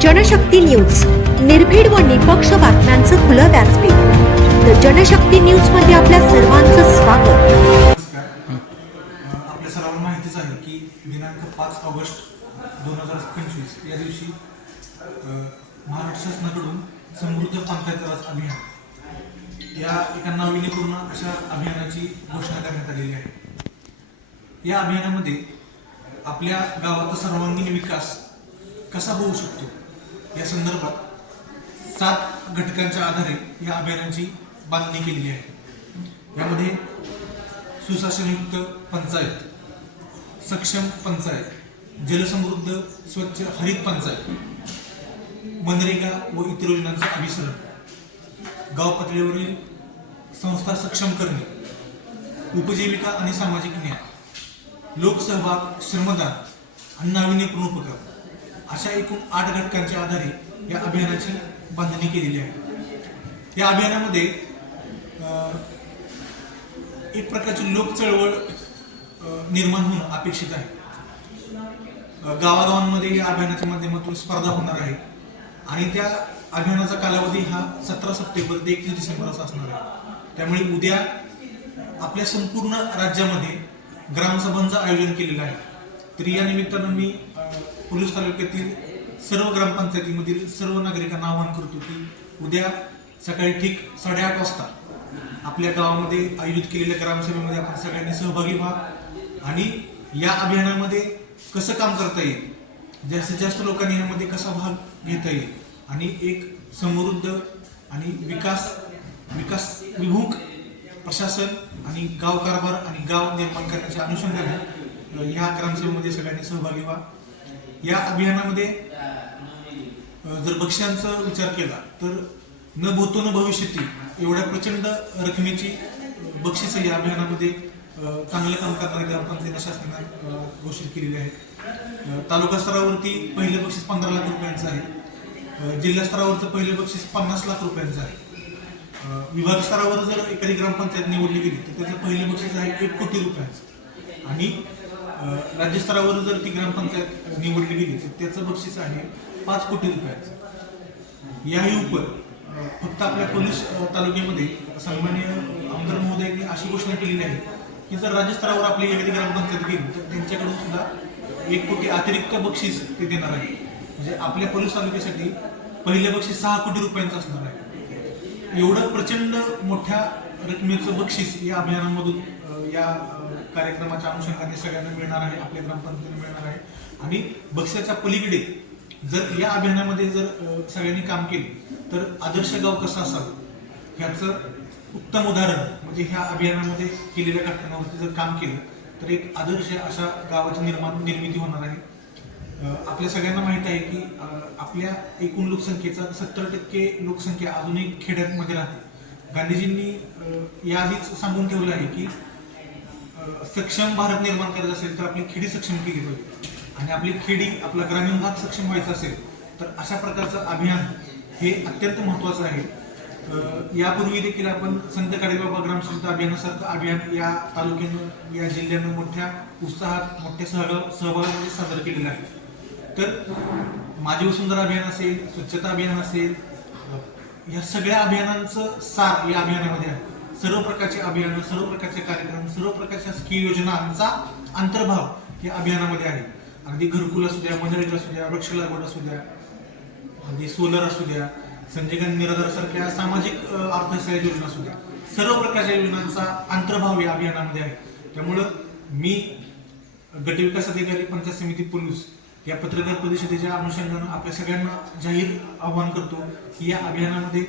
Janshakti news. निर्भीड व निपक्ष बातम्यांचं खुलं व्यासपीठ. द जनशक्ती न्यूजमध्ये आपल्या सर्वांचं स्वागत. आपल्या सर्वांना माहितीच आहे की दिनांक पाच ऑगस्ट दोन हजार पंचवीस या दिवशी महाराष्ट्र शासनाकडून समृद्ध पंचायत राज अभियान या एका नाविन्यपूर्ण अशा अभियानाची घोषणा करण्यात आलेली आहे. या अभियानामध्ये आपल्या गावाचा सर्वांगीण विकास कसा होऊ शकतो? या संदर्भात सात घटकांच्या आधारे या अभियानाची बांधणी केलेली आहे. यामध्ये सुशासनयुक्त पंचायत सक्षम पंचायत जलसमृद्ध स्वच्छ हरित पंचायत मनरेगा व इतर योजनांचं अभिसरण गाव पातळीवरील संस्था सक्षम करणे उपजीविका आणि सामाजिक न्याय लोकसहभाग श्रमदान आणि नाविन्यपूर्ण उपक्रम. अशा एकूण आठ घटकांच्या आधारे या अभियानाची बांधणी केलेली आहे. या अभियानामध्ये एक प्रकारची लोक चळवळ निर्माण होणं अपेक्षित आहे. गावागावांमध्ये या अभियानाच्या माध्यमातून स्पर्धा होणार आहे आणि त्या अभियानाचा कालावधी हा सतरा सप्टेंबर ते एकतीस डिसेंबर असा असणार आहे. त्यामुळे उद्या आपल्या संपूर्ण राज्यामध्ये ग्रामसभांचं आयोजन केलेलं आहे. तरी या निमित्तानं मी पोलीस तालुक्यातील सर्व ग्रामपंचायतीमधील सर्व नागरिकांना आवाहन करतो की उद्या सकाळी ठीक साडेआठ वाजता आपल्या गावामध्ये आयोजित केलेल्या ग्रामसभेमध्ये आपण सगळ्यांनी सहभागी व्हा आणि या अभियानामध्ये कसं काम करता येईल जास्तीत जास्त लोकांनी यामध्ये कसा भाग घेता येईल आणि एक समृद्ध आणि विकास विकास विमुख प्रशासन आणि गाव कारभार आणि गाव निर्माण करण्याच्या अनुषंगाने या ग्रामसभेमध्ये सगळ्यांनी सहभागी व्हा. या अभियानामध्ये जर बक्षिसांचा विचार केला तर न भूतो न भविष्यती एवढ्या प्रचंड रकमेची बक्षिस या अभियानामध्ये चांगलं काम करणारे ग्रामपंचायत शासनाने घोषित केलेली आहे तालुका स्तरावरती पहिलं बक्षीस पंधरा लाख रुपयांचं आहे. जिल्हा स्तरावरचं पहिलं बक्षीस पन्नास लाख रुपयांचं आहे. विभाग स्तरावर जर एखादी ग्रामपंचायत निवडली गेली तर त्याचं पहिलं बक्षीस आहे एक कोटी रुपयांचं. आणि राज्यस्तरावर जर ती ग्रामपंचायत निवडली गेली तर त्याचं बक्षीस आहे पाच कोटी रुपयाचं. याही उपर फक्त आपल्या पोलीस तालुक्यामध्ये सन्मान्य आमदार महोदयांनी अशी घोषणा केलेली आहे की जर राज्यस्तरावर आपली एखादी ग्रामपंचायत गेली तर त्यांच्याकडून सुद्धा एक कोटी अतिरिक्त बक्षीस ते देणार आहे. म्हणजे आपल्या पोलीस तालुक्यासाठी पहिलं बक्षीस सहा कोटी रुपयांचं असणार आहे. एवढं प्रचंड मोठ्या रकमेचं बक्षीस या अभियानामधून या कार्यक्रमाच्या अनुषंगाने सगळ्यांना मिळणार आहे आपल्या ग्रामपंचायतीने मिळणार आहे. आणि बक्षाच्या पलीकडे जर या अभियानामध्ये जर सगळ्यांनी काम केले तर आदर्श गाव कसं असावं? ह्याचं उत्तम उदाहरण म्हणजे ह्या अभियानामध्ये केलेल्या घटनावरती जर काम केलं तर एक आदर्श अशा गावाची निर्माण निर्मिती होणार आहे. आपल्या सगळ्यांना माहीत आहे की आपल्या एकूण लोकसंख्येचा सत्तर टक्के लोकसंख्या अजूनही खेड्यामध्ये राहते. गांधीजींनी याआधीच सांगून ठेवलं आहे की सक्षम भारत निर्माण करायचं असेल तर आपली खेडी सक्षम केली पाहिजे. आणि आपली खेडी आपला ग्रामीण भाग सक्षम व्हायचा असेल तर अशा प्रकारचं अभियान हे अत्यंत महत्वाचं आहे. यापूर्वी देखील आपण संत काळीबाबा ग्रामसंस्था अभियानासारखं अभियान या तालुक्यानं या जिल्ह्यानं मोठ्या उत्साहात मोठ्या सहभाग सहभागामध्ये सादर केलेलं आहे. तर माझी वसुंधरा अभियान असेल स्वच्छता अभियान असेल या सगळ्या अभियानांचं सार या अभियानामध्ये आहे. सर्व प्रकारचे अभियान सर्व प्रकारचे कार्यक्रम सर्व प्रकारच्या स्की योजनांचा अंतर्भाव या अभियानामध्ये आहे. अगदी घरकुल असू द्या मनरेगा असू द्या वृक्ष लागवड असू द्या अगदी सोलर असू द्या संजय गांधी निराधार सारख्या सामाजिक अर्थसहाय्य योजना असू द्या. सर्व प्रकारच्या योजनांचा अंतर्भाव या अभियानामध्ये आहे. त्यामुळं मी गटविकास अधिकारी पंचायत समिती पोलीस या पत्रकार परिषदेच्या अनुषंगानं आपल्या सगळ्यांना जाहीर आवाहन करतो की या अभियानामध्ये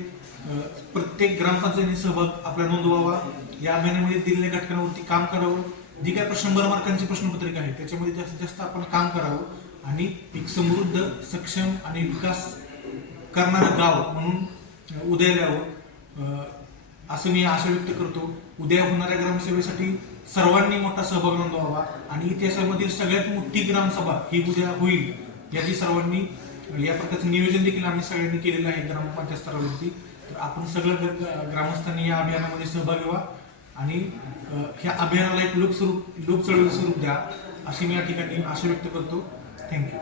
प्रत्येक ग्रामपंचायतीने सहभाग आपला नोंदवावा. या अभियानामध्ये दिलेल्या घटकांवरती काम करावं. जी काय आपण शंभर मार्कांची प्रश्नपत्रिका आहे त्याच्यामध्ये जास्तीत जास्त आपण काम करावं आणि एक समृद्ध सक्षम आणि विकास करणारं गाव म्हणून उदयाला यावं. असं मी आशा व्यक्त करतो. उद्या होणाऱ्या ग्रामसभेसाठी सर्वांनी मोठा सहभाग नोंदवावा आणि इतिहासामधील सगळ्यात मोठी ग्रामसभा ही उद्या होईल याची सर्वांनी या प्रकारचं नियोजन देखील आम्ही सगळ्यांनी केलेलं आहे ग्रामपंचायत स्तरावरती तर आपण सगळं ग्रामस्थांनी या अभियानामध्ये सहभागी व्हा आणि ह्या अभियानाला एक लोकस्वरूप लोकचळवळी स्वरूप द्या अशी मी या ठिकाणी आशा व्यक्त करतो. थँक्यू